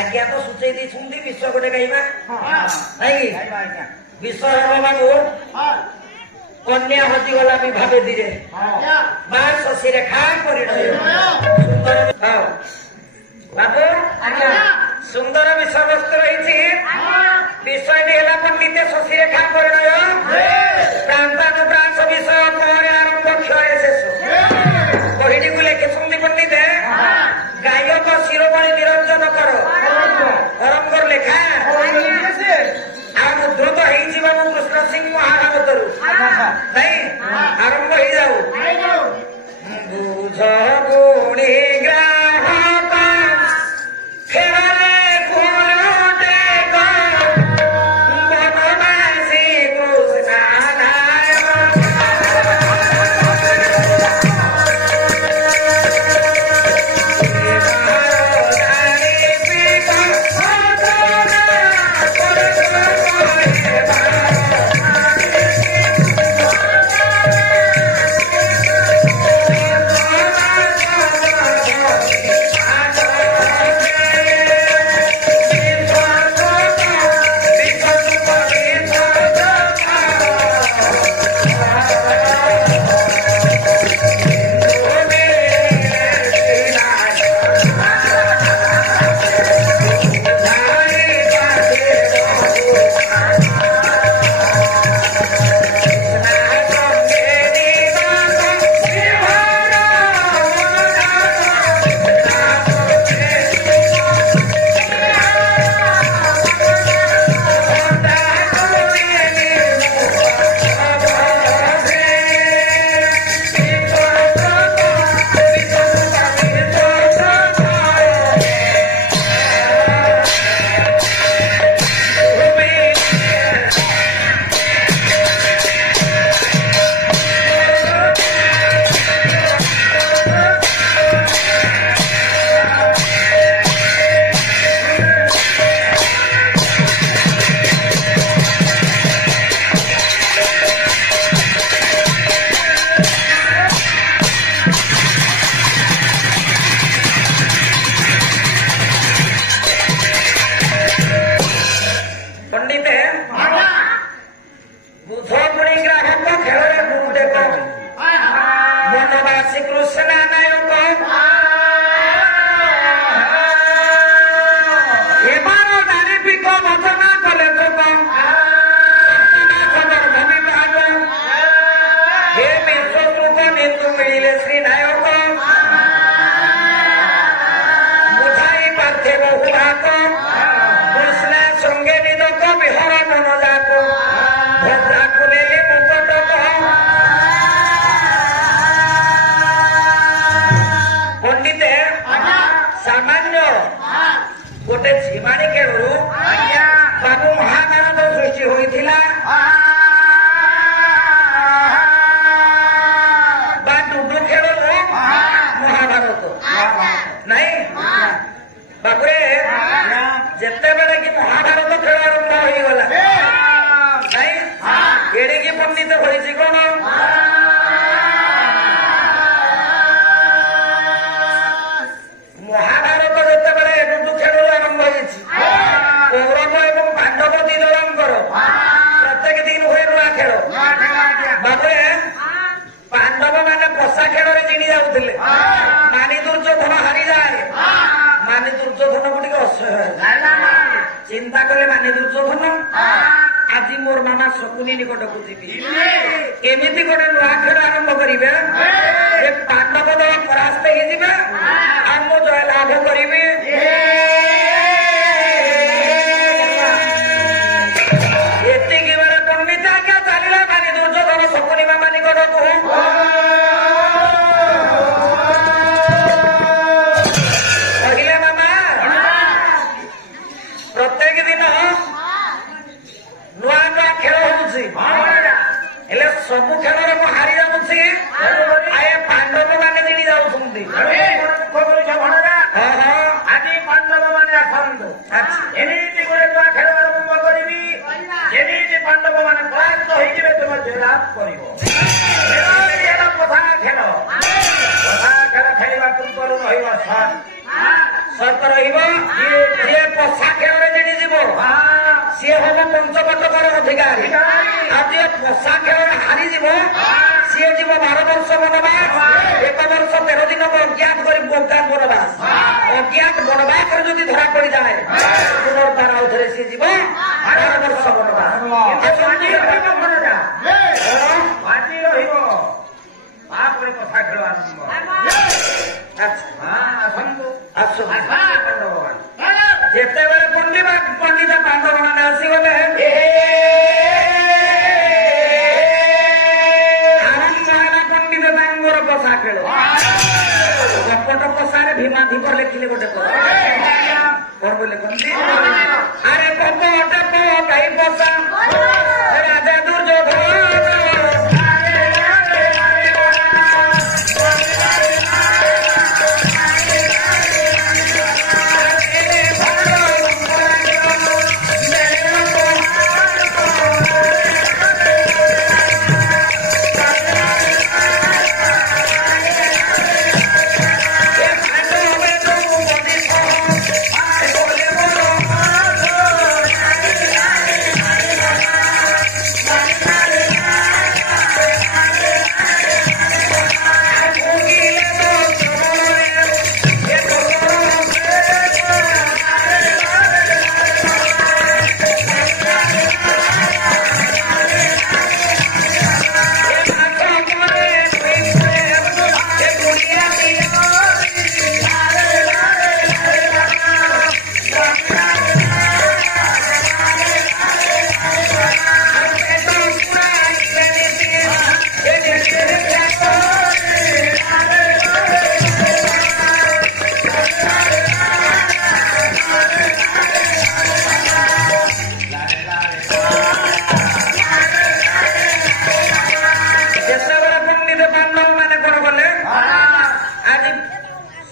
आज्ञा तो सूचे दी विश्व गोटे गाइबा विश्व बाबू कन्या हटी गला भी भावे धीरे मां शशि रेखा परिणय बाबू सुंदर विषय वस्तु रही विषय पंडित शशि रेखा परिणय प्रांतानुप्रांत विषय पर आरंभ क्षय शेष कहिनी को लेखे पंडित गायक शिरोमणि निरंजन कर परम्पर लेखा मुद्रित हो कृष्ण सिंह महाभारत आरंभ हो जाऊ बुझ गुणी ग्राहक फेरले फूलटे बनवासी कृष्ण चिंता कले माने दुर्योधन आज मोर मामा शकुनी निकट को जीवी एमती गोटे नुआ खेल आरंभ करेंगे पांडव दल परास्त हो जय लाभ करी एतिकी बेले पंडित आज्ञा चलला माने दुर्योधन शकुनी मामा निकट को कहले मामा प्रत्येक दिन नुआ नुआ खेल हो सबु खेल हारी जाऊँगी आए पांडव मैंने जिणी जाऊँगी आज पांडव मैंने आसतु एमती गोटे नुआ खेल आरंभ करी जमी पांडव मैंने पराजित हो तुम जयलाभ कर पथा खेल पथा खेल खेल तुम शर्त रही ସିଏ ହବ ପଞ୍ଚକଟକର ଅଧିକାରୀ। ଆଉ ଯିଏ ପୋଷା ଖେଳରେ ହାରିଯିବ ସିଏ ଯିବ 12 ବର୍ଷ ବନବାସ, 1 ବର୍ଷ 13 ଦିନକୁ ଅଜ୍ଞାତ କରି ବନବାସ। ଅଜ୍ଞାତ ବନବାସରେ ଯଦି ଧରା ପଡିଯାଏ ପୁନର୍ବାର ଆଉ ଥରେ ସିଏ ଯିବ 12 ବର୍ଷ ବନବାସ। ବାଜି ରହିବ ତାପରେ କଥା ଖେଳ ଆରମ୍ଭ। ଆସନ୍ତୁ ପାଣ୍ଡବମାନେ। ଯେତେବେଳେ ପଣ୍ଡିତ ପାଣ୍ଡବ ମାନେ ଆସିଗଲେ ଆରମ୍ଭ ହେଲା ପଣ୍ଡିତ ତାଙ୍କର ପୋଷା ଖେଳ। କପଟ ପୋଷାରେ ଭୀମାଧିପ ଲେଖିଲେ ଗୋଟେ କଣ ବୋଲେ କହନ୍ତି, ଆରେ କପଟ ପକାଇ ପୋଷା ରାଜା ଦୁର୍ଯୋଧନ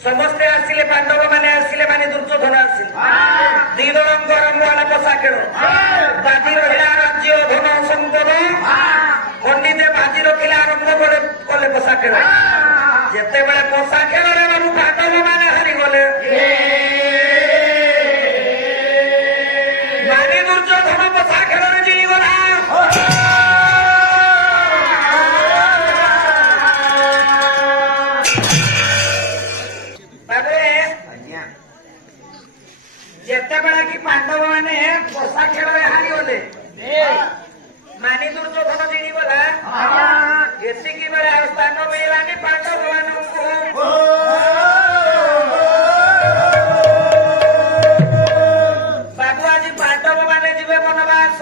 ସମସ୍ତେ ଆସିଲେ, ପାଣ୍ଡବ ମାନେ ଆସିଲେ ମାନେ ଦୁର୍ଯ୍ୟୋଧନ ଆସିଲେ। ଦି ଦଳଙ୍କ ଆରମ୍ଭ ହେଲା ପୋଷା ଖେଳ। ବାଜି ରହିଲା ରାଜ୍ୟ ଧନ ସମ୍ପଦ। ପଣ୍ଡିତ ବାଜି ରଖିଲେ ଆରମ୍ଭ କଲେ ପୋଷା ଖେଳ। ଯେତେବେଳେ ପୋଷା ଖେଳରେ ବାବୁ ପାଣ୍ଡବ ମାନେ ହାରିଗଲେ, ମାନେ ଦୁର୍ଯ୍ୟୋଧନ ପୋଷା ଖେଳରେ ଜିଣିଗଲା। ଯେତେବେଳେ କି ପାଣ୍ଡବ ମାନେ ପୋଷା ଖେଳରେ ହାରିଗଲେ, ମାନି ଦୁର୍ଯ୍ୟୋଧନ ଜିଣିଗଲା। ଏତିକି ବେଳେ ଆଉ ସ୍ଥାନ ମିଳିଲାନି ପାଣ୍ଡବ ମାନଙ୍କୁ। ବାବୁ ଆଜି ପାଣ୍ଡବ ମାନେ ଯିବେ ବନବାସ।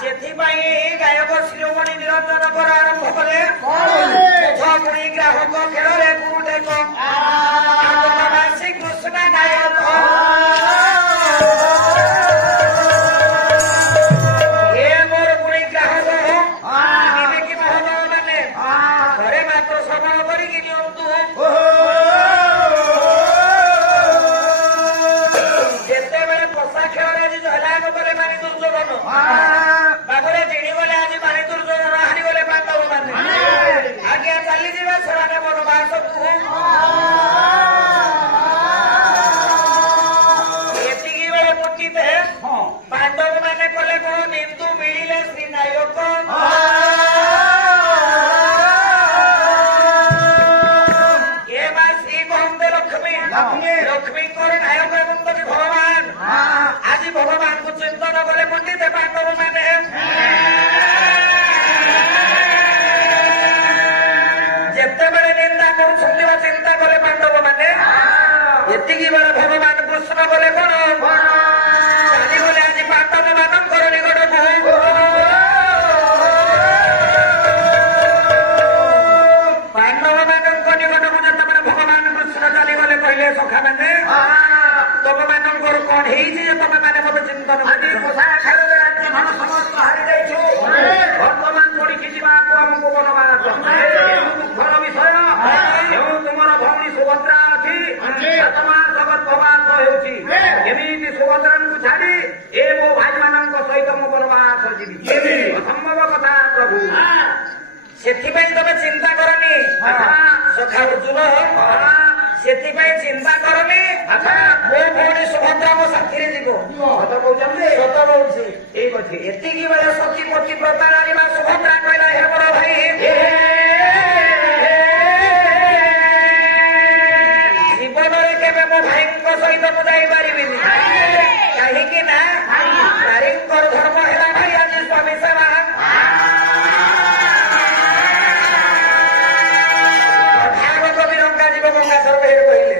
ସେଥିପାଇଁ ଗାୟକ ଶିରୋମଣି ନିରଞ୍ଜନଙ୍କର ଆରମ୍ଭ କଲେ ପୁଣି ଗ୍ରାହକ ଖେଳରେ ଗୁରୁଦେବ କୃଷ୍ଣ ଗାୟକ। ବାବୁରେ ଜିଣିଗଲେ ଆଜି ମାନି ଦୁର୍ଯ୍ୟୋଧନ ହାରିଗଲେ ପାଣ୍ଡବ ମାନେ। ଆଜ୍ଞା ଚାଲିଯିବେ ସେମାନେ ବନବାସକୁ। ଏତିକି ବେଳେ ପଣ୍ଡିତ ପାଣ୍ଡବ ମାନେ କଲେ କଣ, ନିନ୍ଦୁ ମିଳିଲେ ଶ୍ରୀ ନାୟକ। ଏ ବା ଶ୍ରୀ କହନ୍ତେ ଲକ୍ଷ୍ମୀ, ଲକ୍ଷ୍ମୀଙ୍କର ନାୟକ ଏବଂ ଭଗବାନ। ଆଜି ଭଗବାନଙ୍କୁ ଚିନ୍ତନ କଲେ ପଣ୍ଡିତ ପାଣ୍ଡବ ମାନେ। ଯେତେବେଳେ ନିନ୍ଦା କରୁଛନ୍ତି ବା ଚିନ୍ତା କଲେ ପାଣ୍ଡବ ମାନେ, ଏତିକି ବେଳେ ଭଗବାନ କୃଷ୍ଣ କଲେ କଣ, ଚାଲିଗଲେ ଆଜି ପାଣ୍ଡବ ମାନଙ୍କର ନିକଟକୁ। ପାଣ୍ଡବ ମାନଙ୍କ ନିକଟକୁ ଯେତେବେଳେ ଭଗବାନ କୃଷ୍ଣ ଚାଲିଗଲେ କହିଲେ, ସଖା ମାନେ ତମ ମାନଙ୍କର କଣ ହେଇଛି ଯେ ତମେ ମାନେ ମତେ ଚିନ୍ତନ ସମସ୍ତ ହାରି ଯାଇଛୁ। ବର୍ତ୍ତମାନ ପଡିକି ଯିବାକୁ ଆମକୁ ବନବାସ। ଦୁଃଖର ବିଷୟ, ଯେଉଁ ତୁମର ଭଉଣୀ ସୁଭଦ୍ରା ଅଛି, 7 ମାସ ଗର୍ଭବାସ ହେଉଛି। ଏମିତି ସୁଭଦ୍ରାଙ୍କୁ ଛାଡି ଏ ମୋ ଭାଇମାନଙ୍କ ସହିତ ମୁଁ ବନବାସ ଯିବି, ଅସମ୍ଭବ କଥା ପ୍ରଭୁ। ସେଥିପାଇଁ ତମେ ଚିନ୍ତା କରନି ସଖା ଅର୍ଜୁନ, ସେଥିପାଇଁ ଚିନ୍ତା କରନି। ମୋ ଭଉଣୀ ସୁଭଦ୍ରା ମୋ ସାଥିରେ ଯିବ। କହୁଛନ୍ତି ସତ କହୁଛି ଠିକ ଅଛି ଏତିକି ବେଳେ ସତୀ ପତିବ୍ରତା ନାରୀ ମା ସୁଭଦ୍ରା କହିଲା ହେ ବଡ ଭାଇ ଜୀବନରେ କେବେ ମୋ ଭାଇଙ୍କ ସହିତ ମୁଁ ଯାଇପାରିବିନି କାହିଁକି ନା ନାରୀଙ୍କର ଧର୍ମ ହେଲା ଭାଇ ଆଜି ସ୍ୱାମୀ ସେବା ଭାଗବତ ବିରଙ୍ଗା ଯିବ ଗଙ୍ଗାଧର ବେହେର କହିଲେ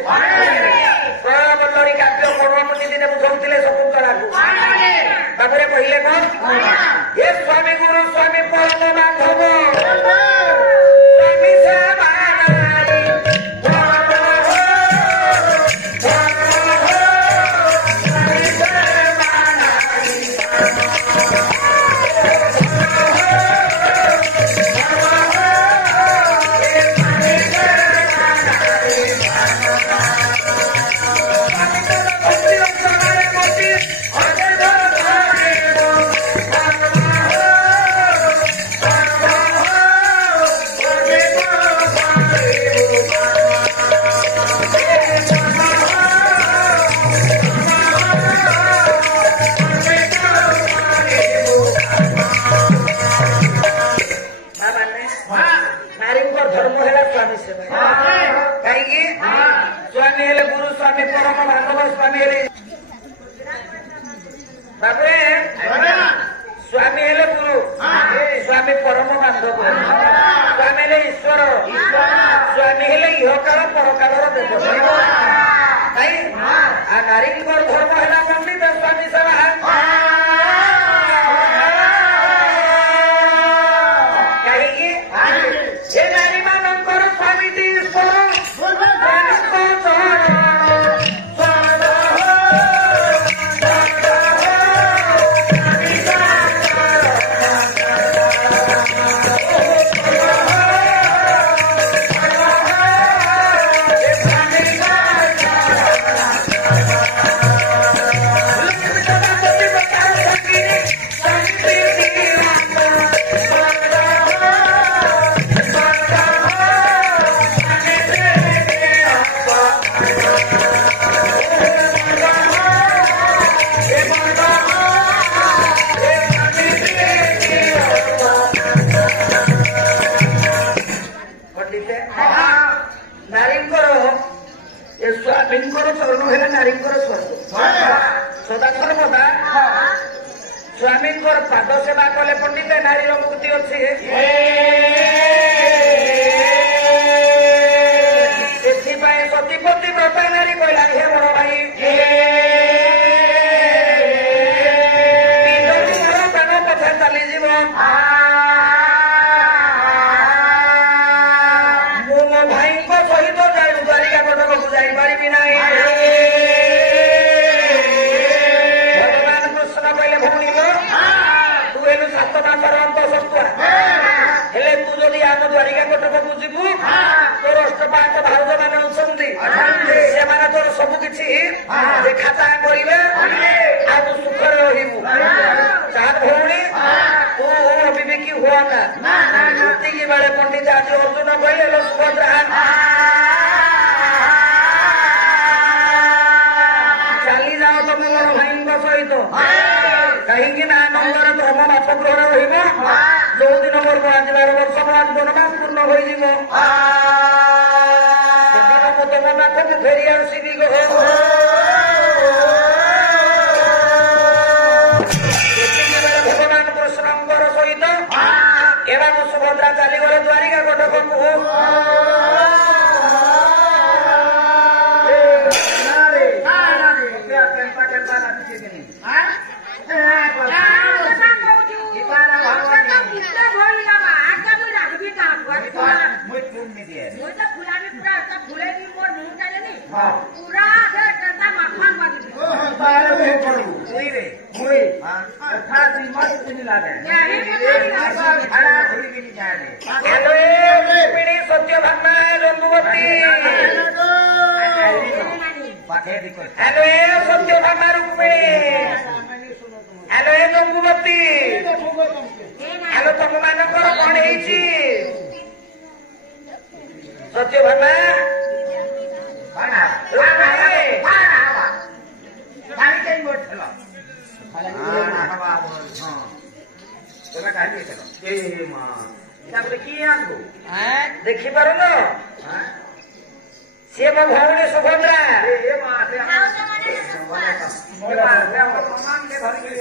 ପ୍ରଳୟବଲ୍ଲରୀ କାବ୍ୟ ପର୍ବପତି ଦିନେ ବୁଝଉଥିଲେ ଶକୁନ୍ତଳାକୁ ତାପରେ କହିଲେ କଣ ଏ ସ୍ୱାମୀ ଗୁରୁ ସ୍ୱାମୀ ପରମ ବାନ୍ଧବ ସ୍ୱାମୀ ସେବା ନାରୀ ସ୍ୱାମୀଙ୍କର ପାଦ ସେବା କଲେ ପଣ୍ଡିତ ନାରୀର ମୁକ୍ତି ଅଛି ସେଥିପାଇଁ ସତୀପତି ବ୍ରତା ନାରୀ କହିଲା ହେ ବଡ ଭାଇ ମୋର ପ୍ରାଣ ପଛେ ଚାଲିଯିବ ମୁଁ ମୋ ଭାଇଙ୍କ ସହିତ ଯାଇ ଦ୍ୱାରିକା କଟକକୁ ଯାଇପାରିବି ନାହିଁ ହେଲେ ତୁ ଯଦି ଆମ ଦ୍ୱାରିକା କଟକକୁ ଯିବୁ ତୋର ଅଷ୍ଟପାଞ୍ଚ ଭାଉଜ ମାନେ ଅଛନ୍ତି ସେମାନେ ତୋର ସବୁ କିଛି ଦେଖା ଚାହାଁ କରିବେ ଆଉ ତୁ ସୁଖରେ ରହିବୁ ଚାହା ଭଉଣୀ ତୁ ଅବିବେକୀ ହୁଅ ନା ସେତିକି ବେଳେ ପଣ୍ଡିତ ଆଜି ଅର୍ଜୁନ କହିଲେ ସୁଭଦ୍ରା ଚାଲି ଯାଅ ତମେ ମୋର ଭାଇଙ୍କ ସହିତ କାହିଁକି ନା ନନ୍ଦର ଧର୍ମ ବାପ ଗ୍ରହଣ ରହିବ ଯୋଉଦିନ ମୋର 12 ବର୍ଷ ବନବାସ ପୂର୍ଣ୍ଣ ହୋଇଯିବ ସେଦିନ ମୁଁ ତମ ପାଖକୁ ଫେରି ଆସିବି ସେତିକି ବେଳେ ଭଗବାନ କୃଷ୍ଣଙ୍କର ସହିତ ଏବଂ ସୁଭଦ୍ରା ଚାଲିଗଲେ ଦ୍ୱାରିକା କଟକକୁ ସତ୍ୟ ଭାବନା ଜମ୍ବୁବତୀ ହ୍ୟାଲୋ ସତ୍ୟ ଭାବନା ରୁକ୍ମିଣୀ ହ୍ୟାଲୋ ଜମ୍ବୁବତୀ ହ୍ୟାଲୋ ତମ ମାନଙ୍କର କଣ ହେଇଛି ସତ୍ୟ ଭାବନା କାଇଁ କରିଥିଲ ତମେ କାହିଁ ଦେଇଥିଲ ଏ ମା ଏଟା ଗୋଟେ କିଏ ଆଙ୍କୁ ଦେଖିପାରୁନ ସିଏ ମୋ ଭଉଣୀ ସୁଭଦ୍ରା ଏ ମା ସେ ଧରିକିରି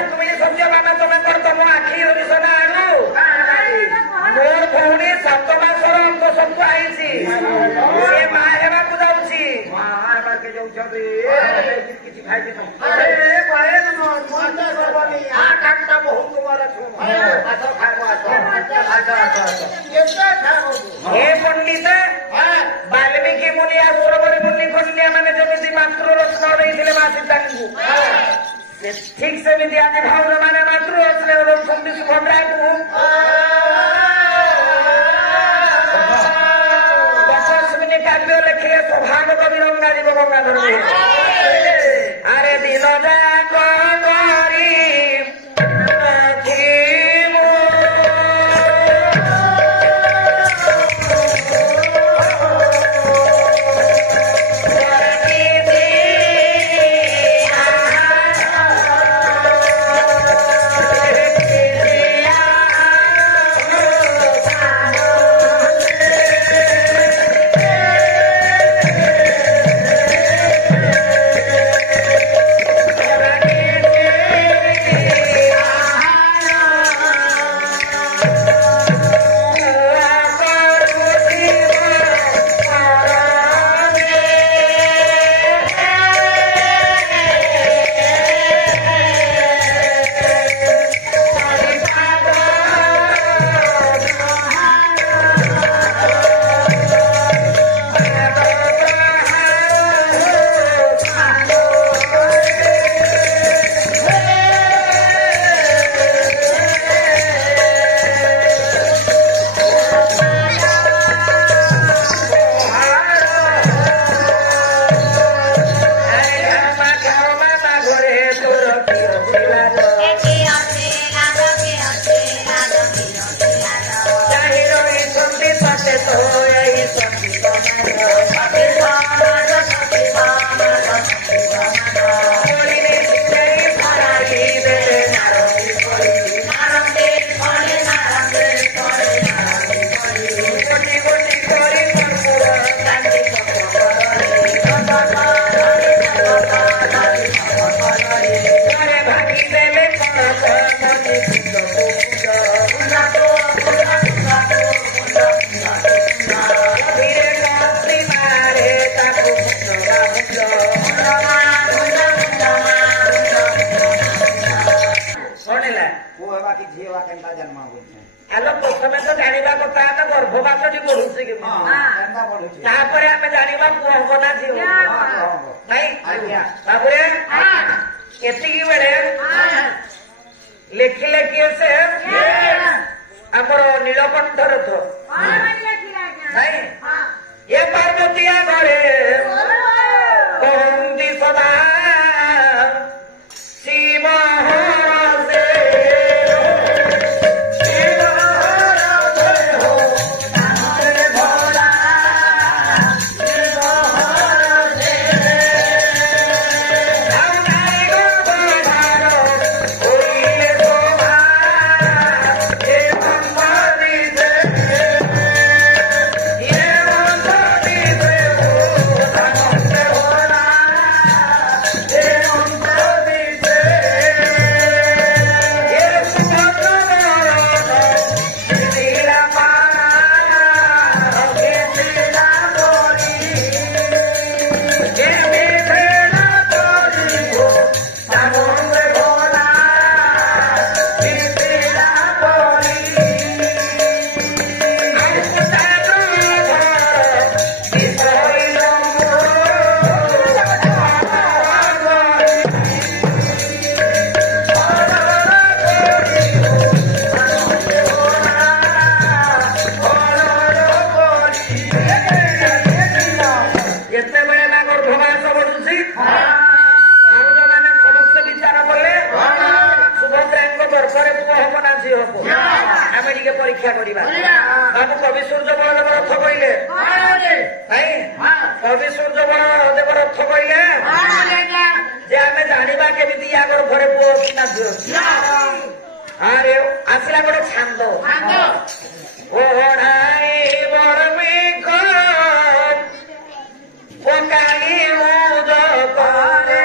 ରୁକ୍ମିଣୀ ସୂର୍ଯ୍ୟ ମାନ ତମେ କର ତମ ଆଖି ହରିଶନା ଆଣୁ ମୋର ଭଉଣୀ 7 ମାସର ଅଙ୍କ ସବୁ ଆଇଛି ସେ ମା ହେବାକୁ ଯାଉଛି କିଛି ଖାଇଛି ବହୁତ हे पंडित बाल्मीकि मुनि आश्रम मुनि खंडिया मैंने जमी मातृ रत्न नहीं माँ सीता ठीक सेमती आज भावर मैंने मातृ रत्न सुभद्रा को 10 मिनिट काव्य लिखिले स्वभाव कवि रंगा जीव गंगाधर अरे दिल जाक ବାବୁ କବି ସୂର୍ଯ୍ୟ ବଳଦେବ ରଥ କହିଲେ ନାଇଁ କବି ସୂର୍ଯ୍ୟ ବଳଦେବ ରଥ କହିଲେ ଯେ ଆମେ ଜାଣିବା କେମିତି ୟା ଗର୍ଭରେ ପୁଅ ଅଛି ନା ଝିଅ ଅଛି। ଆରେ ଆସିଲା ଗୋଟେ ଛାନ୍ଦ ଓଢାଇ ବରମିକ ପକାଇ ଉଦକରେ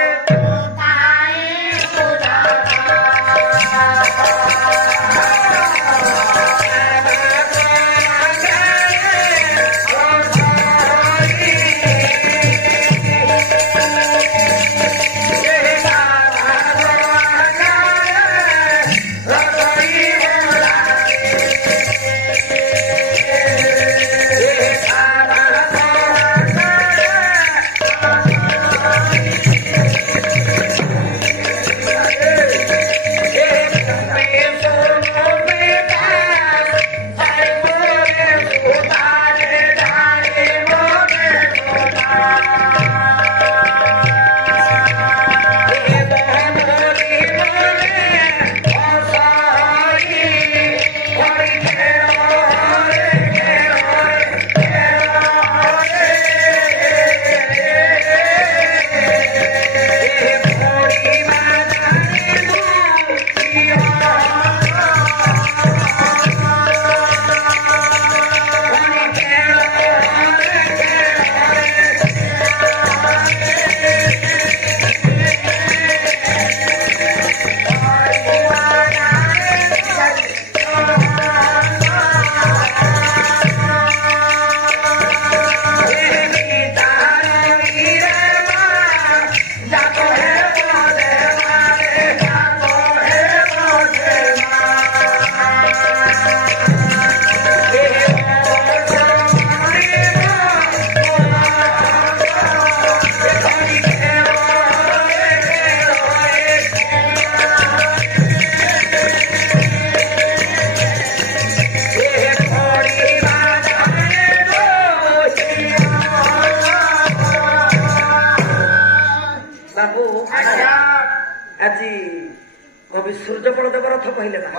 ସୂର୍ଯ୍ୟ ବଳଦେବ ରଥ କହିଲେ ନା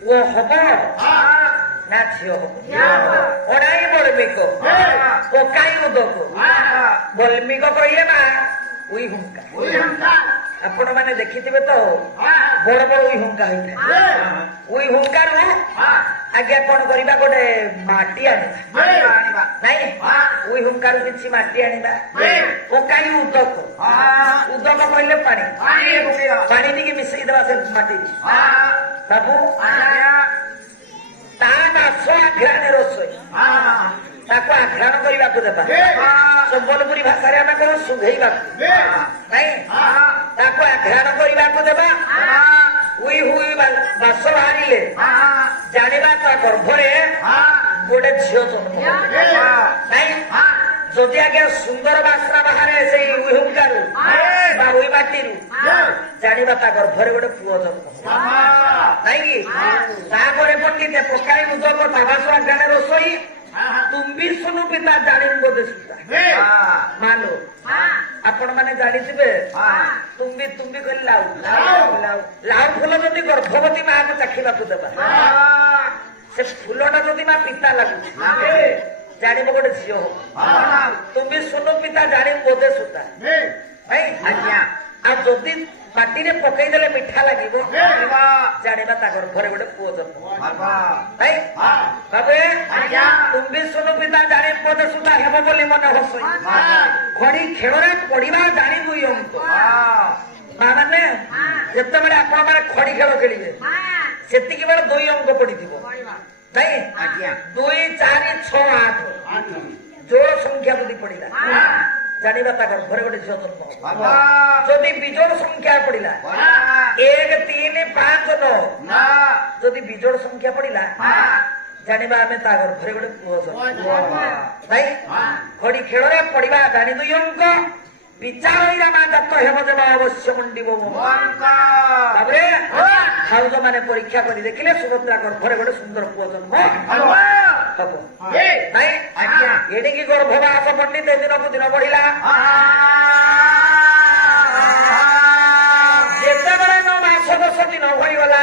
ପୁଅ ହବ ନା ଝିଅ ହବ। ଅଣାଇ ବଲ୍ମିକ ପକାଇ ଉଦକ ବଲ୍ମିକ କହିଲେ ନା ଉଇ ହୁଙ୍କା। ଆପଣ ମାନେ ଦେଖିଥିବେ ତ ବଡ ବଡ ଉଇ ହୁଙ୍କା ହେଇଥାଏ। ଉଇ ହୁଙ୍କାରୁ ଆଜ୍ଞା କଣ କରିବା ଗୋଟେ ମାଟି ଆଣିବା ନାଇଁ ଉଇ ହୁଙ୍କାରୁ କିଛି ମାଟି ଆଣିବା ପକାଇ ଉଦକ ଉଦକ କହିଲେ ପାଣି ପାଣି ଟିକେ ମିଶେଇ ଦେବା ସେ ମାଟି ବାବୁ ତା ମାସ ଆଘ୍ରାଣେ ରୋଷେଇ ତାକୁ ଆଘ୍ରାଣ କରିବାକୁ ଦେବା। ସମ୍ବଲପୁରୀ ଭାଷାରେ ଆମେ କହୁ ଶୁଘେଇବାକୁ ନାଇଁ ତାକୁ ଆଘ୍ରାଣ କରିବାକୁ ଦେବା। ଉଇ ହୁଇ ବାସ ବାହାରିଲେ ଜାଣିବା ତା ଗର୍ଭରେ ଗୋଟେ ଝିଅ ଜନ୍ମ ନାଇଁ। ଯଦି ଆଜ୍ଞା ସୁନ୍ଦର ବାସ୍ନା ବାହାରେ ସେଇ ଉଇ ହୁଙ୍କାରୁ ବା ଉଇ ମାଟିରୁ ଜାଣିବା ତା ଗର୍ଭରେ ଗୋଟେ ପୁଅ ଜନ୍ମ ନାଇଁ କି। ତାପରେ ପଣ୍ଡିତେ ପକାଇ ଉଦକ ତାବାସ ଆଘ୍ରାଣ ରୋଷେଇ ତୁମ୍ବି ଶୁଣୁ ପିତା ଜାଣିବୁ ବୋଧେ ସୁତା ମାଲୋ ଆପଣ ମାନେ ଜାଣିଥିବେ ତୁମ୍ବି ତୁମ୍ବି କରି ଲାଉ ଲାଉ ଫୁଲ ଯଦି ଗର୍ଭବତୀ ମାକୁ ଚାଖିବାକୁ ଦେବା ସେ ଫୁଲଟା ଯଦି ମା ପିତା ଲାଗୁଛି ଜାଣିବ ଗୋଟେ ଝିଅ ହବ। ତୁମ୍ବି ଶୁଣୁ ପିତା ଜାଣିବୁ ବୋଧେ ସୁତା ଆଜ୍ଞା। ଆଉ ଯଦି ମାଟିରେ ପକେଇଦେଲେ ମିଠା ଲାଗିବ ଜାଣିବା ତା ଗର୍ଭରେ ଗୋଟେ ପୁଅ ଜନ୍ମ ଭାବେ ତୁମ୍ବି ଶୁଣୁ ପିତା ଜାଣି ବୋଧେ ସୁତା ହେବ ବୋଲି ମନେ ହସଇ ଖଡି ଖେଳରେ ପଡିବା ଜାଣିବୁ ଅଙ୍କ। ମା ମାନେ ଯେତେବେଳେ ଆପଣ ମାନେ ଖଡି ଖେଳ ଖେଳିବେ ସେତିକି ବେଳେ 2 ଅଙ୍କ ପଡିଥିବ ନାଇଁ ଆଜ୍ଞା। 2, 4, 6, 8 ଜୋର ସଂଖ୍ୟା ଯଦି ପଡିଲା ଜାଣିବା ତା ଗର୍ଭରେ ଗୋଟେ ଝିଅ ଜନ୍ମ। ଯଦି ବିଜୋଡ ସଂଖ୍ୟା ପଡିଲା 1, 3, 5, 9 ଯଦି ବିଜୋଡ ସଂଖ୍ୟା ପଡିଲା ଜାଣିବା ଆମେ ତା ଗର୍ଭରେ ଗୋଟେ ପୁଅ ଜନ୍ମ ନାଇଁ। ଖଡି ଖେଳରେ ପଡିବା ଜାଣି 2 ଅଙ୍କ ବିଚାର ମା ଜାତ ହେବ ଦେବା ଅବଶ୍ୟ ମଣ୍ଡିବ। ତାପରେ ଭାଉଜ ମାନେ ପରୀକ୍ଷା କରି ଦେଖିଲେ ସୁଭଦ୍ରା ଗର୍ଭରେ ଗୋଟେ ସୁନ୍ଦର ପୁଅ ଜନ୍ମ ହବ ନାଇଁ ଆଜ୍ଞା। ଏଣିକି ଗର୍ଭବାସ ପଣ୍ଡିତ ଦିନକୁ ଦିନ ବଢିଲା। ଯେତେବେଳେ 9 ମାସ 10 ଦିନ ହୋଇଗଲା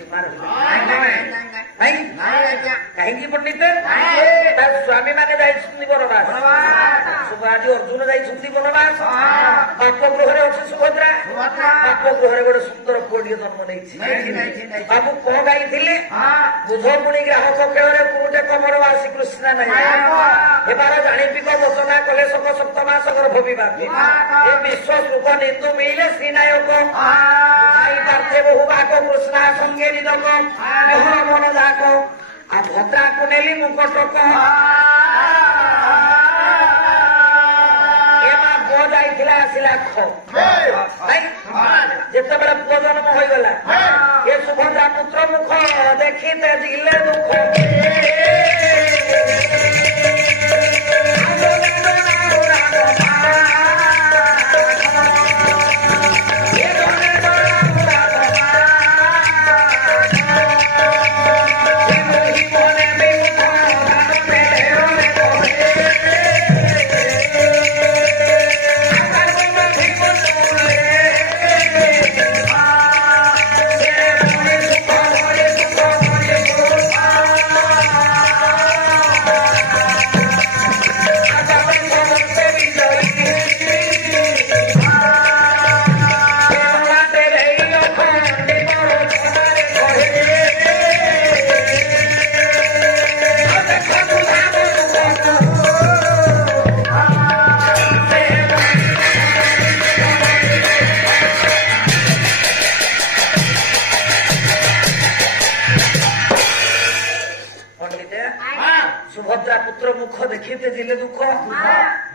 ସୀମା କାହିଁକି ପଣ୍ଡିତ ତା ସ୍ୱାମୀ ମାନେ ଯାଇଛନ୍ତି ବନବାସ ଆଜି ଅର୍ଜୁନ ଯାଇଛନ୍ତି ବନବାସ ବାପ ଗୃହରେ ଅଛି ସୁଭଦ୍ରା ବାପ ଗୃହରେ ଗୋଟେ ସୁନ୍ଦର ପୁଅଟିଏ ଜନ୍ମ ନେଇଛି ବାବୁ କଣ ଗାଇଥିଲେ ବୁଧ ପୁଣି ଗ୍ରାହକ ଖେଳରେ ପୁରୁଟେ କମର ବାସି କୃଷ୍ଣ ନାହିଁ ଏବାର ଜାଣିପିକ ବଚନା କଲେ ଶକ ସପ୍ତମାସ ଗର୍ଭ ବିବାଦ ଏ ବିଶ୍ୱ ସୁଖ ନିନ୍ଦୁ ମିଳିଲେ ଶ୍ରୀନାୟକ ପାର୍ଥେ ବହୁ ବାକ କୃଷ୍ଣା ସଙ୍ଗେ ନିଦକ ମନ ଯାକ ଆଉ ଭଦ୍ରାକୁ ନେଲି ମୁକଟକ ପୁଅ ଯାଇଥିଲା ଆସିଲା ଯେତେବେଳେ ପୁଅ ଜନ୍ମ ହୋଇଗଲା ଏ ସୁଭଦ୍ରା ପୁତ୍ର ମୁଖ ଦେଖିତେ ଜିଲେ ଦୁଃଖ ସୁଭଦ୍ରା ପୁତ୍ର ମୁଖ ଦେଖିତେ ଜିଲେ ଦୁଃଖ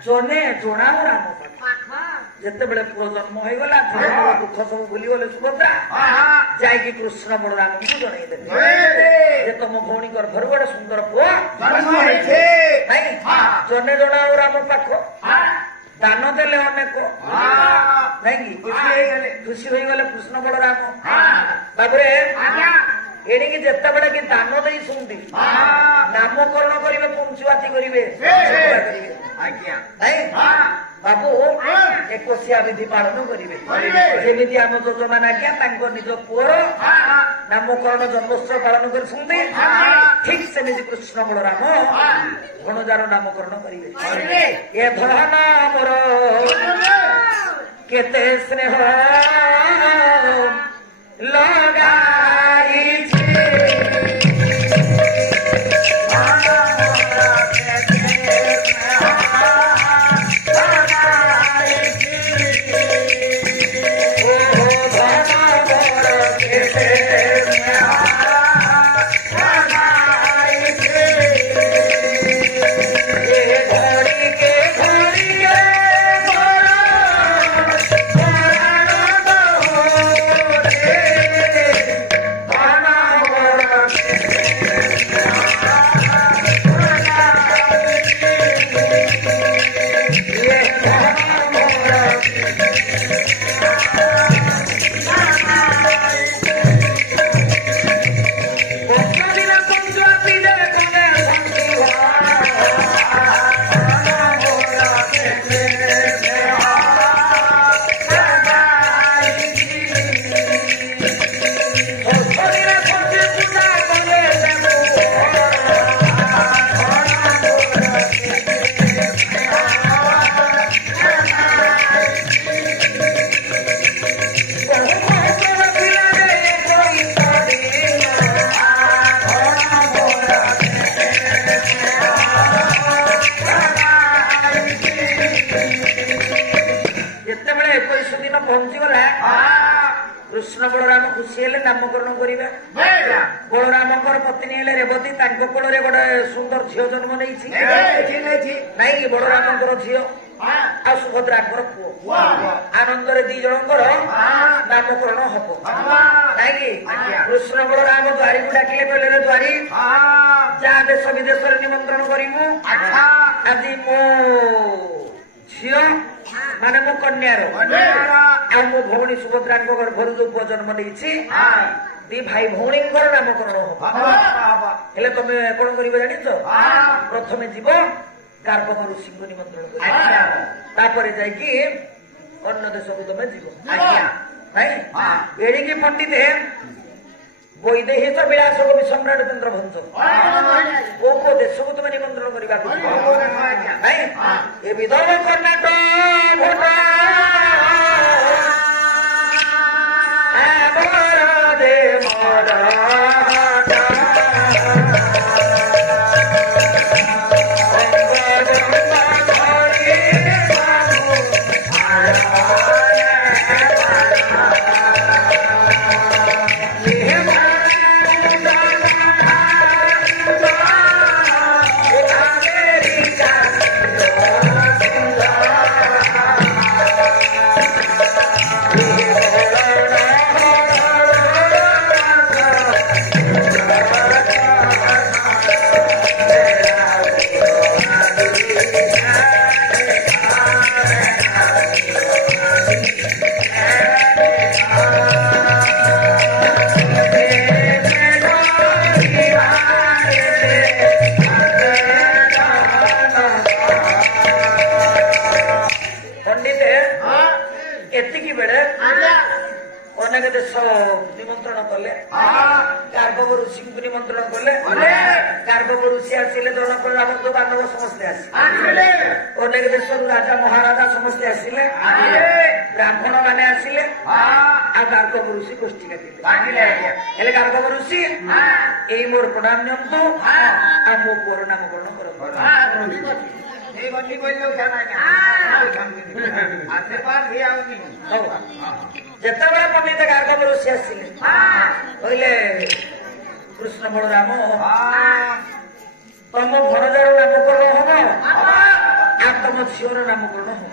ଜନେ ଜଣାଉ ରାମ ଯେତେବେଳେ ପୁଅ ଜନ୍ମ ହେଇଗଲା ଦୁଃଖ ସବୁ ଭୁଲିଗଲେ ସୁଭଦ୍ରା ଯାଇକି କୃଷ୍ଣ ବଳରାମଙ୍କୁ ଜଣେଇଦେଲେ ଯେ ତମ ଭଉଣୀ ଗର୍ଭରୁ ଗୋଟେ ସୁନ୍ଦର ପୁଅ ଜନେ ଜଣାଉ ରାମ ପାଖ ଦାନ ଦେଲେ ଅନେକ ନାଇଁକି ଖୁସି ହେଇଗଲେ କୃଷ୍ଣ ବଳରାମ ତାପରେ ଏଣିକି ଯେତେବେଳେ କି ଦାନ ଦେଇଛନ୍ତି ନାମକରଣ କରିବେ ପଞ୍ଚୁଆତି କରିବେ ବାବୁ ଏକୋଇଶିଆ ବିଧି ପାଳନ କରିବେ ଯେମିତି ଆମ ଯଜମାନ ଆଜ୍ଞା ତାଙ୍କ ନିଜ ପୁଅର ନାମକରଣ ଜନ୍ମୋତ୍ସବ ପାଳନ କରିଛନ୍ତି ଠିକ ସେମିତି କୃଷ୍ଣ ବଳରାମ ଭଣଜାର ନାମକରଣ କରିବେ ଏ ଧନ ମୋର କେତେ ସ୍ନେହ ଲଗାଇଛି କୃଷ୍ଣ ବଳରାମ ଖୁସି ହେଲେ ନାମକରଣ କରିବେ ବଳରାମଙ୍କର ପତ୍ନୀ ହେଲେ ରେବତୀ ତାଙ୍କ କୋଳରେ ଗୋଟେ ସୁନ୍ଦର ଝିଅ ଜନ୍ମ ନେଇଛି ନାଇଁ ବଳରାମଙ୍କର ଝିଅ ଆଉ ସୁଭଦ୍ରାଙ୍କର ପୁଅ ଆନନ୍ଦରେ ଦି ଜଣଙ୍କର ନାମକରଣ ହବ ନାଇଁକି କୃଷ୍ଣ ବଳରାମ ଦ୍ୱାରୀକୁ ଡାକିଲେ କହିଲେ ରେ ଦ୍ୱାରୀ ଯାହା ଦେଶ ବିଦେଶରେ ନିମନ୍ତ୍ରଣ କରିବୁ ଆଜି ମୋ ଝିଅ ମାନେ ମୋ କନ୍ୟାର ଆଉ ମୋ ଭଉଣୀ ସୁଭଦ୍ରାଙ୍କ ଗର୍ଭରୁ ଯୋଉ ପୁଅ ଜନ୍ମ ନେଇଛି ଦି ଭାଇ ଭଉଣୀଙ୍କର ନାମକରଣ ହବ ହେଲେ ତମେ କଣ କରିବ ଜାଣିଛ ପ୍ରଥମେ ଯିବ ଗାର୍ଗବ ଋଷିଙ୍କୁ ନିମନ୍ତ୍ରଣ କରିବ ତାପରେ ଯାଇକି ଅନ୍ୟ ଦେଶକୁ ତମେ ଯିବ ନାଇଁ ଏଣିକି ପଣ୍ଡିତେ ବୈଦେହୀତ ବିଳାସ କବି ସମ୍ରାଟ ଚନ୍ଦ୍ରଭଞ୍ଜ କୋଉ କୋଉ ଦେଶକୁ ତୁମେ ନିମନ୍ତ୍ରଣ କରିବାକୁ ନାଇଁ ଏ ବିଦର୍ଭ କର୍ଣ୍ଣାଟକ ଭୋଟ ଦେ ମୋର निमंत्रण कले कार्बव ऋषि को निमंत्रण कले कार्बव ऋषि आसिले जनक बंधु बांधव समस्ते आसिले अनेक देश राजा महाराजा समस्ते आसिले ब्राह्मण माने आसिले कार्बव ऋषि गोष्ठी काटिले कार्बव ऋषि यही मोर प्रणाम नियंतु मो पुअर नामकरण कर ଯେତେବେଳେ ପଣ୍ଡିତ ଗାର୍ଗବ ଋଷି ଆସିଲେ କହିଲେ କୃଷ୍ଣ ବଳରାମ ତମ ଭଣଜାର ନାମକରଣ ହବ ଆଉ ତମ ଝିଅର ନାମକରଣ ହବ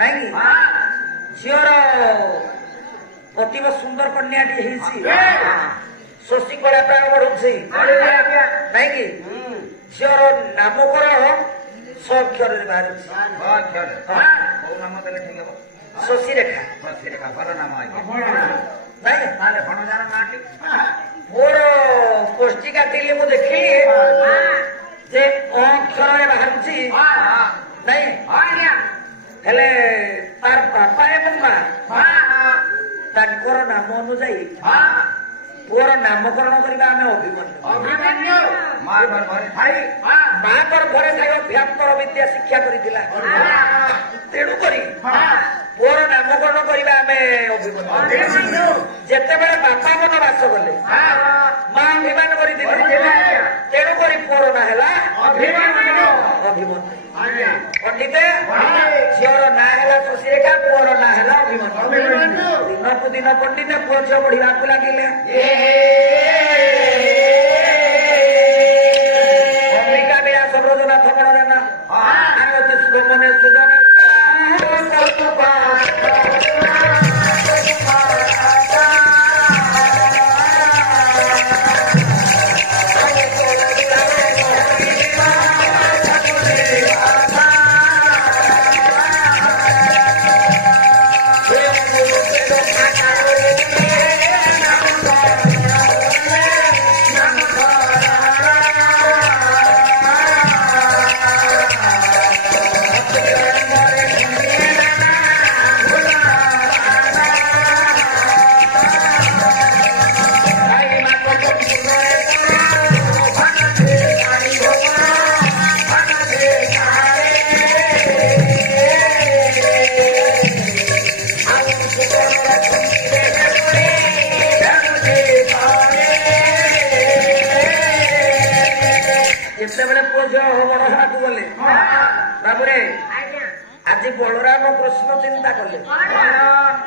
ନାଇଁ ଝିଅର ଅତିବ ସୁନ୍ଦର କନ୍ୟାଟି ହେଇଛି ଶୋଷୀ କଳା ପ୍ରାୟ ବଢୁଛି ନାଇଁକି ଝିଅର ନାମକରଣ ସ୍ୱଅକ୍ଷରରେ ବାହାରୁଛି ଶଶୀ ରେଖା ଭଲ ନାମ ମୋର କୋଷ୍ଠୀ କାଟିଲି ମୁଁ ଦେଖିଲି ଯେ ଅକ୍ଷରରେ ବାହାରୁଛି ନାଇଁ ହେଲେ ତାର ବାପା ଏବଂ ମା ତାଙ୍କର ନାମ ଅନୁଯାୟୀ ପୁଅର ନାମକରଣ କରିବା ଆମେ ଅଭିମନ୍ୟୁ ମା ଗର୍ଭରେ ଥାଇ ଅଭ୍ୟନ୍ତର ବିଦ୍ୟା ଶିକ୍ଷା କରିଥିଲା ତେଣୁକରି ପୁଅର ନାମକରଣ କରିବା ଆମେ ଅଭିମନ୍ୟୁ ଯେତେବେଳେ ବାପା ବନବାସ ଗଲେ ମା ଅଭିମାନ କରିଥିଲେ ତେଣୁକରି ପୁଅର ନାଁ ହେଲା ଅଭିମନ୍ୟୁ ପଣ୍ଡିତ ଝିଅର ନାଁ ହେଲା ଶଶୀରେଖା ପୁଅର ନାଁ ହେଲା ଅଭିମନ୍ୟୁ ଦିନକୁ ଦିନ ପଣ୍ଡିତ ପୁଅ ଝିଅ ବଢିବାକୁ ଲାଗିଲେ ଅମ୍ବିକା ବିଳାସ ବ୍ରଜନାଥ ବଳରାମ ଆରତି ସୁଗମନେ ସୁଗନେ आज बलराम कृष्ण चिंता कले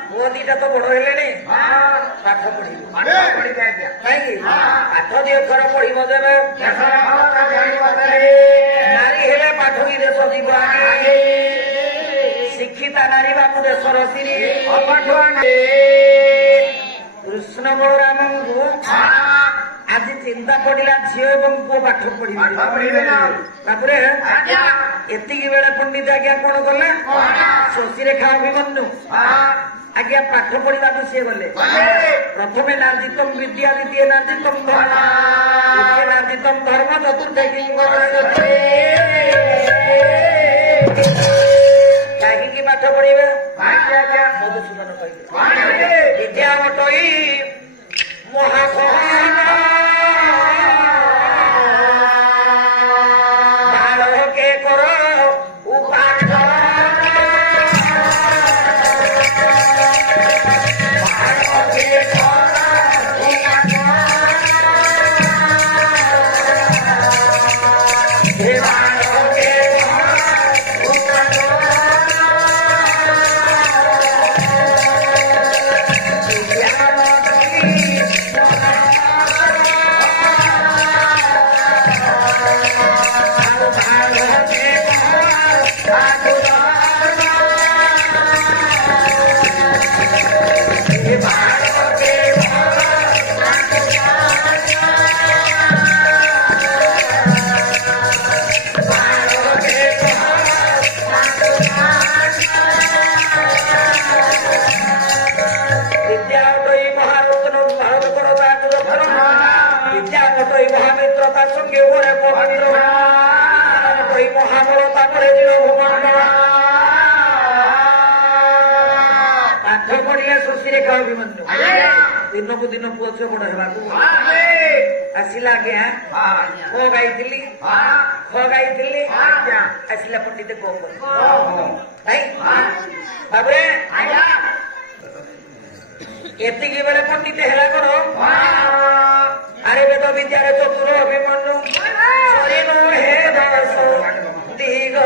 पुओ दीटा तो बड़ हेले पाठ पढ़ी कहीं पाठ दी अक्षर पढ़ नारी हेले पाठ ही देश जीव आगे शिक्षिता नारी बापू देशर सिरी कृष्ण बलराम आज चिंता पड़ा झील और पुओ पाठ पढ़े तापर एति बेले पंडित आज्ञा कौन गले शशि रेखा अभिमन्यु आज्ञा पाठ पढ़ा सी गले प्रथम नार्जितम विद्या द्वितीय नार्जितम धर्म तृतीय नार्जितम धर्म चतुर्थ कहीं पाठ पढ़े मधुसूदन कहले विद्या बटई মহাভয়ান বালকে কর উপার্জন বালকে কর সঙ্গে ওরে পবিত্র ওই মহাবলতা করে দিল পাঠ পড়িলে শশীরেখা অভিমন্যু ଦିନକୁ ଦିନ ପୁଅ ଝିଅ ବଡ ହେବାକୁ ଆସିଲା ଆଜ୍ଞା ଖ ଗାଇଥିଲି ଆସିଲା ପଣ୍ଡିତ କୋ ଭାଇ ବାବୁରେ ଏତିକି ବେଳେ ପଣ୍ଡିତ ହେଲା କର ଆରେ ବେଦ ବିଦ୍ୟାରେ ଚତୁର ଅଭିମନ୍ୟୁ ଶରୀର ହେ ଦଶ ଦିଗ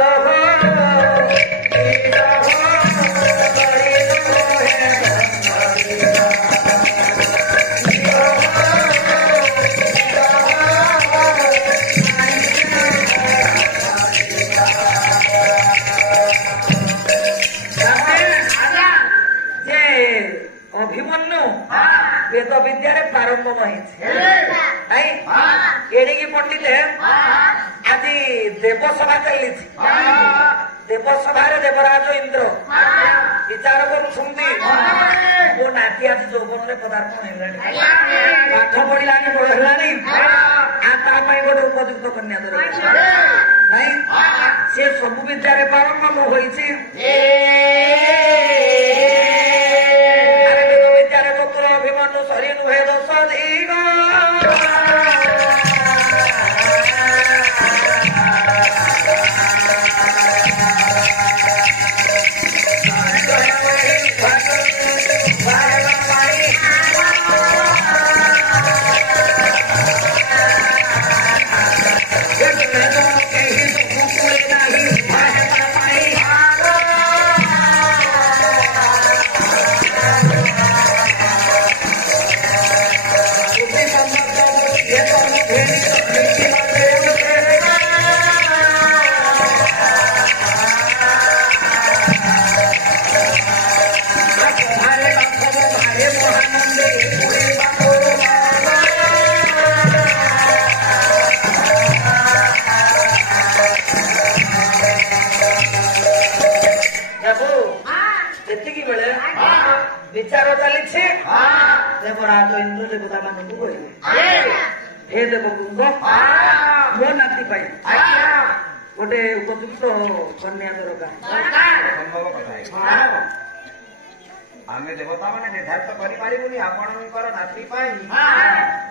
ଅଭିମନ୍ୟୁ ବେଦ ବିଦ୍ୟାରେ ପାରଙ୍ଗମ ହେଇଛି ଏଣିକି ପଣ୍ଡିତ ଆଜି ଦେବସଭା ଚାଲିଛି ଦେବସଭାରେ ଦେବରାଜ ଇନ୍ଦ୍ର ବିଚାର କରୁଛନ୍ତି ମୋ ନାତି ଆଜି ଯୌବନରେ ପଦାର୍ପଣ ହେଲାଣି ପାଠ ପଢିଲାଣି ବଡ ହେଲାଣି ଆଉ ତା ପାଇଁ ଗୋଟେ ଉପଯୁକ୍ତ କନ୍ୟା ଦରକାର ନାଇଁ ସେ ସବୁ ବିଦ୍ୟାରେ ପାରଙ୍ଗମ ହୋଇଛି ଅଭିମନ୍ୟୁ ଶରୀ ନୁହେଁ ଦୋଷ ଦିଗ ବିଚାର ଚାଲିଛି ଦେବରାଜ ଇନ୍ଦ୍ର ଦେବତା ମାନଙ୍କୁ କହିଲେ ହେ ଦେବକୁଙ୍ଗ ମୋ ନାତି ପାଇଁ ଗୋଟେ ଉପଯୁକ୍ତ କନ୍ୟା ଦରକାର ଆମେ ଦେବତା ମାନେ ନିର୍ଦ୍ଧାରିତ କରିପାରିବୁନି ଆପଣଙ୍କର ନାତି ପାଇଁ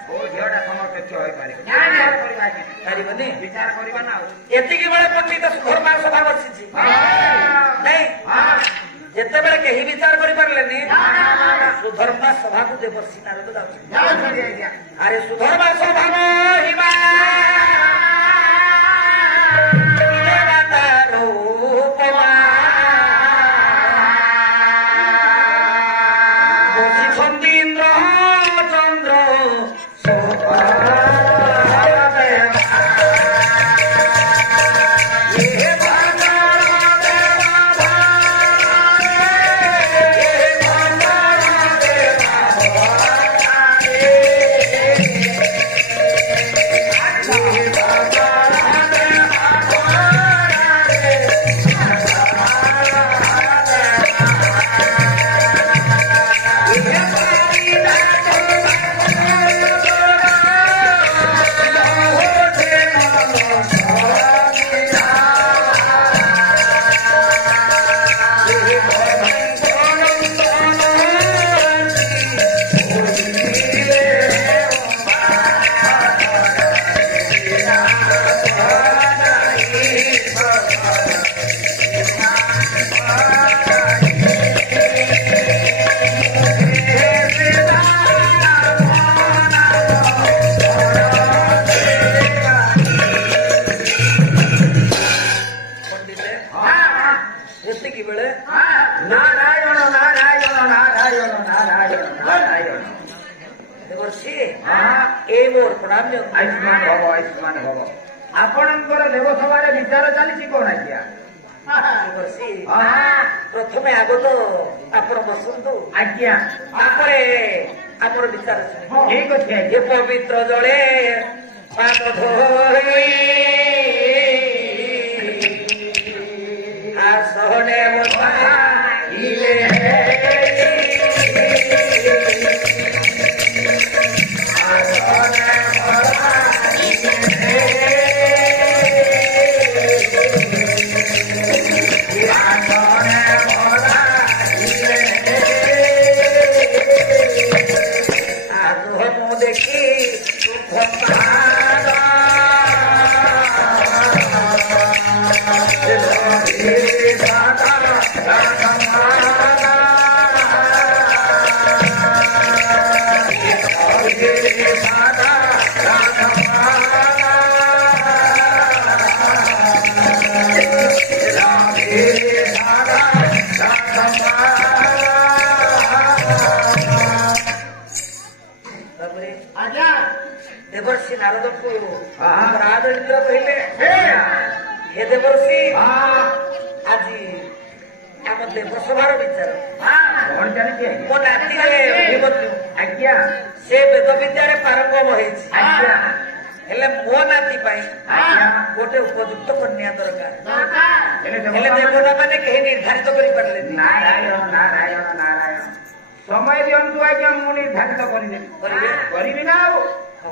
କୋଉ ଝିଅଟା ସମକକ୍ଷ ହୋଇପାରିବନି ବିଚାର କରିବା ନା ଏତିକି ବେଳେ ପଣ୍ଡିତ ସୁଧର୍ମା ସଭା ବସିଛି ନାଇଁ ଯେତେବେଳେ କେହି ବିଚାର କରିପାରିଲେନି ସୁଧର୍ମା ସଭାକୁ ଦେବର୍ଷି ନାରଦ ଯାଉଛନ୍ତି ଆରେ ସୁଧର୍ମା ସଭା ମହିମା ବସିଛନ୍ତି ଇନ୍ଦ୍ର ଚନ୍ଦ୍ର ମୋର ପ୍ରଣାମ ଦିଅନ୍ତୁ। ଆୟୁଷ୍ମାନ ଭବ ଆୟୁଷ୍ମାନ ଭବ। ଆପଣଙ୍କର ଦେବସଭାରେ ବିଚାର ଚାଲିଛି କଣ ଆଜ୍ଞା? ଦେବର୍ଷି ପ୍ରଥମେ ଆଗ ତ ଆପଣ ବସନ୍ତୁ, ଆଜ୍ଞା ତାପରେ ଆମର ବିଚାର ଶୁଣିବ। ଠିକ ଅଛି ଏ ଆଜ୍ଞା। ପବିତ୍ର ଜଳେ ପାଦ ଧୋଇ ଆସନେ ବସାଇଲେ দেখি ଦେବର୍ଷି ନାରଦଙ୍କୁ ରାଜଇନ୍ଦ୍ର କହିଲେ, ହେ ଦେବର୍ଷି ଆଜି ଆମ ଦେବସଭାର ବିଚାର କଣ ଚାଲିଛି ମୋ ନାତିରେ ଅଭିମନ୍ୟୁ ଆଜ୍ଞା? ସେ ବେଦ ବିଦ୍ୟାରେ ପାରଙ୍ଗମ ହେଇଛି, ଆଜ୍ଞା ହେଲେ ମୋ ନାତି ପାଇଁ ଆଜ୍ଞା। ଗୋଟେ ଉପଯୁକ୍ତ କନ୍ୟା ଦରକାର। ହେଲେ ହେଲେ ଦେବତା ମାନେ କେହି ନିର୍ଦ୍ଧାରିତ କରିପାରିଲେନି। ନାରାୟଣ ନାରାୟଣ ନାରାୟଣ। ସମୟ ଦିଅନ୍ତୁ ଆଜ୍ଞା, ମୁଁ ନିର୍ଦ୍ଧାରିତ କରିଦେବି। କରିବେ? କରିବି ନା ଆଉ।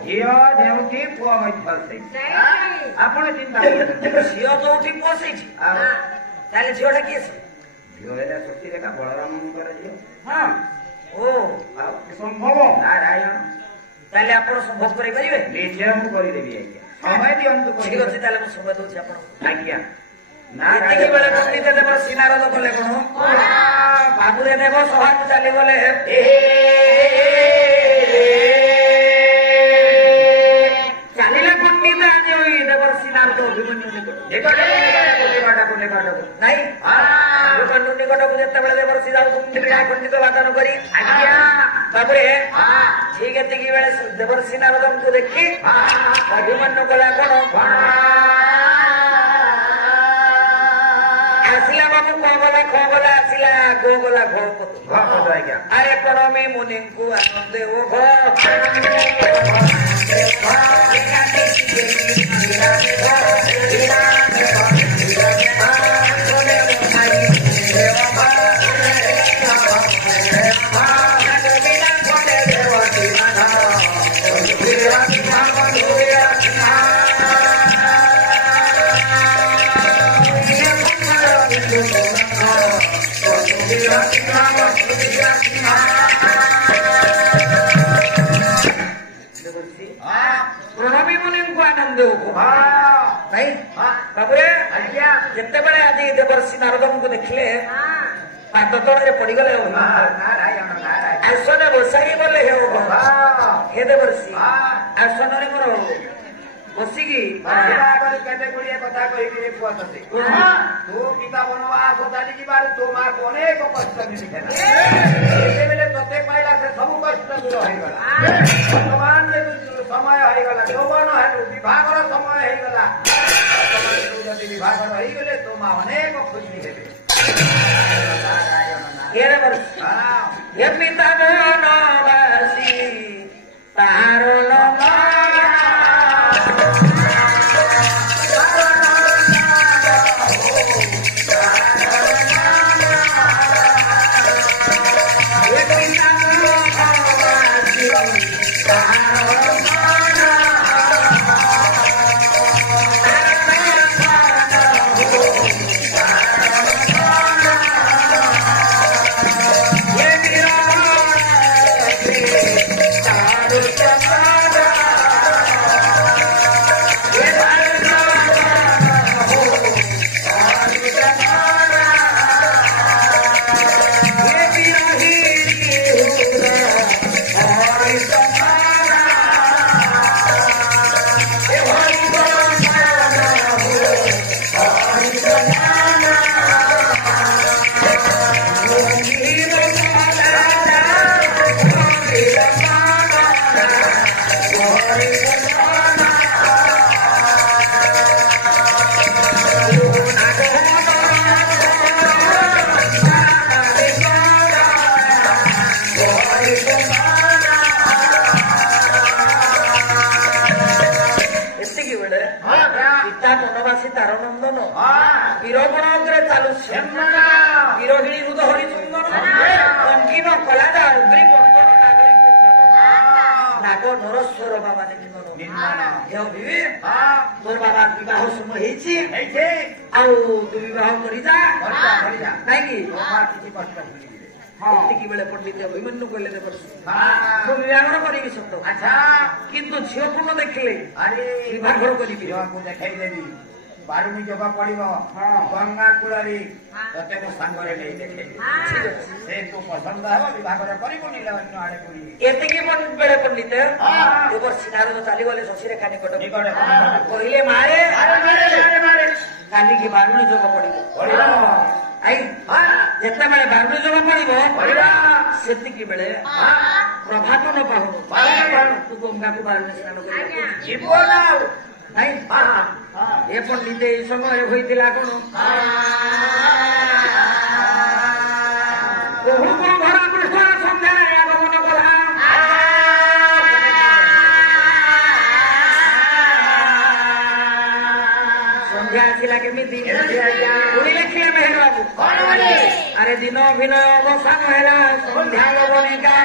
ଝିଅ ଯେଉଁଠି ପୁଅ ମଧ୍ୟ ସେଇଠି। ଆପଣ ଚିନ୍ତା କରନ୍ତୁ। ଝିଅ ଯୋଉଠି ପୁଅ ସେଇଠି, ଆଉ ତାହେଲେ ଝିଅଟା କିଏ ସେ? ଝିଅ ହେଲା ସତୀ ରେଖା ବଳରାମଙ୍କର ଝିଅ। ହଁ ଓ ଆଉ ସମ୍ଭବ ନାରାୟଣ। ତାହେଲେ ଆପଣ ସମ୍ଭବ କରିପାରିବେ? ନିଶ୍ଚୟ ମୁଁ କରିଦେବି ଆଜ୍ଞା। ସମୟ ଦିଅନ୍ତୁ। ଠିକ ଅଛି, ତାହେଲେ ମୁଁ ସମୟ ଦଉଛି ଆପଣଙ୍କୁ। ଆଜ୍ଞା ଏତିକି ବେଳେ ପଣ୍ଡିତ ଦେବ ଶ୍ରୀନାରଦ କଲେ କଣ, ବାବୁରେ ଦେବ ସଭାକୁ ଚାଲିଗଲେ। ଚାଲିଲେ ପଣ୍ଡିତ ଆଜି ওই ଦେବର ଶ୍ରୀନାରଦ ଅଭିମନ୍ୟୁ ନାଇଁ ଅଭିମନ୍ୟୁ ନିକଟକୁ ଯେତେବେଳେ ଦେବର୍ଷି ଯାଉଛନ୍ତି ଖଣ୍ଡିତ ବାଦନ କରି, ତାପରେ ଠିକ ଏତିକି ବେଳେ ଦେବର୍ଷି ନାରଦଙ୍କୁ ଦେଖି ଅଭିମନ୍ୟୁ କଲା କଣ, ଆସିଲା ବାବୁ କ ଗଲା ଖ ଗଲା, ଆସିଲା ଗୋ ଗଲା ଘ ଆଜ୍ଞା। ଆରେ ପରମେ ମୁନିଙ୍କୁ ଆନନ୍ଦେ ଓ ଘ ପ୍ରଣବୀ ମୁନିଙ୍କୁ ଆନନ୍ଦ ନାଇଁ ବାବୁରେ ଯେତେବେଳେ ଆଜି ଦେବର୍ଷି ନାରଦଙ୍କୁ ଦେଖିଲେ ପାଦ ତଳରେ ପଡିଗଲେ, ଆସନରେ ବସାଇ ଗଲେ। ହେ ଦେବର୍ଷି ଆସନରେ ମୋର ବସିକି କେତେ ଗୁଡିଏ କଥା କହିବି ଏ ପୁଅ ତତେ। ତୁ ପିତା ବନବାସ ଚାଲିଯିବାରୁ ତୋ ମାକୁ ଅନେକ କଷ୍ଟ ମିଳିଥିଲା। ଯେତେବେଳେ ତତେ ପାଇଲା ସେ ସବୁ କଷ୍ଟ ଦୂର ହେଇଗଲା। ବର୍ତ୍ତମାନ ଯେହେତୁ ସମୟ ହେଇଗଲା, ଯୌବନ ହେଲୁ, ବିଭାଗର ସମୟ ହେଇଗଲା। ବର୍ତ୍ତମାନ ତୁ ଯଦି ବିଭାଗର ହେଇଗଲେ ତୋ ମା ଅନେକ ଖୁସି ହେବେ। ପିତା ବନବାସୀ ତାହାର ତାର ନନ୍ଦନ ହଁ ବୀରଗଣ ଅଗ୍ରେ ଚାଲୁଛି ବୀରଗିଣୀ ହୃଦ ହରିଚନ୍ଦନ ଅଙ୍କିନ କଳାଦା ଅଗ୍ରି ବନ୍ଦନ ନାଗରୀ ନାଗ ନରସ୍ୱର ବାବା ନିନ୍ଦନ ହେ ବିବେ ତୋର ବାବା ବିବାହ ସମୟ ହେଇଛି ଆଉ ତୁ ବିବାହ କରିଯା ନାଇଁ କି କିଛି କଷ୍ଟ ଶୁଣିଯିବେ ଏତିକି ବେଳେ ପଣ୍ଡିତ ଅଭିମନ୍ୟୁ କହିଲେ ମୁଁ ବିବାହର କରିବି ସତ ଆଚ୍ଛା କିନ୍ତୁ ଝିଅକୁ ନ ଦେଖିଲେ ଆରେ ବିବାହର କରିବି ଝିଅକୁ ଦେଖେଇଦେବି ବାରୁଣୀ ଯୋଗ ପଡିବ ଗଙ୍ଗା କୂଳରେ ତତେ ମୋ ସାଙ୍ଗରେ ନେଇ ଦେଖେଇବି ସେ ତୁ ପସନ୍ଦ ହେବ ବିବାହର କରିବୁ ନିଲେ ଅନ୍ୟ ଆଡେ ବୁଲିବି ଏତିକି ବେଳେ ପଣ୍ଡିତ ଦେବର୍ଷି ନାରଦ ଚାଲିଗଲେ ଶଶିରେଖା ନିକଟ ନିକଟରେ କହିଲେ ମାରେ କାଲିକି ବାରୁଣୀ ଯୋଗ ପଡିବ ଆଇ ଯେତେବେଳେ ବାରୁଣୀ ଯୋଗ ପଡିବ ସେତିକି ବେଳେ ପ୍ରଭାତ ନ ପାହୁନ ତୁ ଗଙ୍ଗାକୁ ବାରୁଣୀ ସ୍ନାନ ଯିବ ନା ନାଇଁ ଏ ପଣ୍ଡିତ ଏଇ ସମୟରେ ହୋଇଥିଲା କଣ ବହୁ ଘର ପୃଷ୍ଠ ସନ୍ଧ୍ୟାରେ ଆଗମନ କଲା ସନ୍ଧ୍ୟା ଆସିଲା କେମିତି ପୁଣି ଲେଖିଲେ ମେହେର ବାବୁ ଆରେ ଦିନ ଅଭିନୟ ଅବସାନ ହେଲା ସନ୍ଧ୍ୟା ଲବଣିକା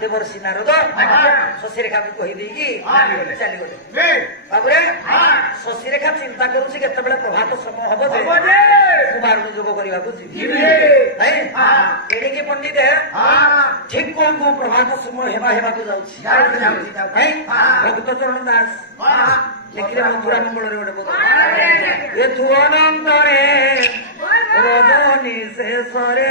ଦେବର୍ଷି ନାରଦ ଶଶିରେଖାକୁ କହିଦେଇକି ଚାଲିଗଲେ ବାବୁରେ ଶଶିରେଖା ଚିନ୍ତା କରୁଛି କେତେବେଳେ ପ୍ରଭାତ ସମୟ ହବ ଯେ ମୁଁ ବାରୁଣୀ ଯୋଗ କରିବାକୁ ଯିବି ଏଣିକି ପଣ୍ଡିତ ଠିକ କୋଉ କୋଉ ପ୍ରଭାତ ସମୟ ହେବାକୁ ଯାଉଛି ଭକ୍ତ ଚରଣ ଦାସ ଲେଖିଲେ ମଥୁରା ମଙ୍ଗଳରେ ଗୋଟେ ବୋଧ ଏଥୁ ଅନନ୍ତରେ ରଜନୀ ଶେଷରେ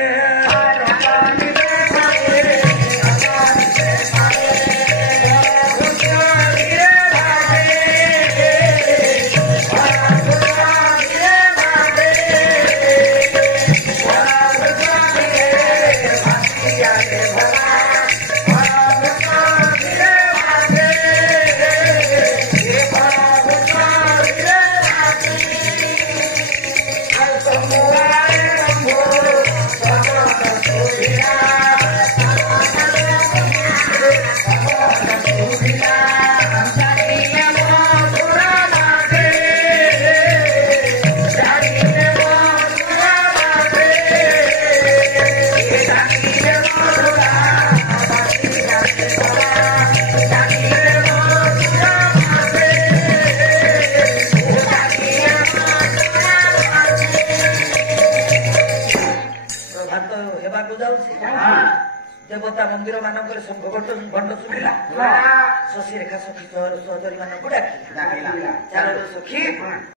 ଦେବତା ମନ୍ଦିର ମାନଙ୍କରେ ଶଙ୍ଖ ଘଣ୍ଟ ଶୁଭିଲା ଶଶିରେଖା ସଖୀ ସହଚରୀ ମାନଙ୍କୁ ଡାକିଲା ଚାଲ ସଖୀ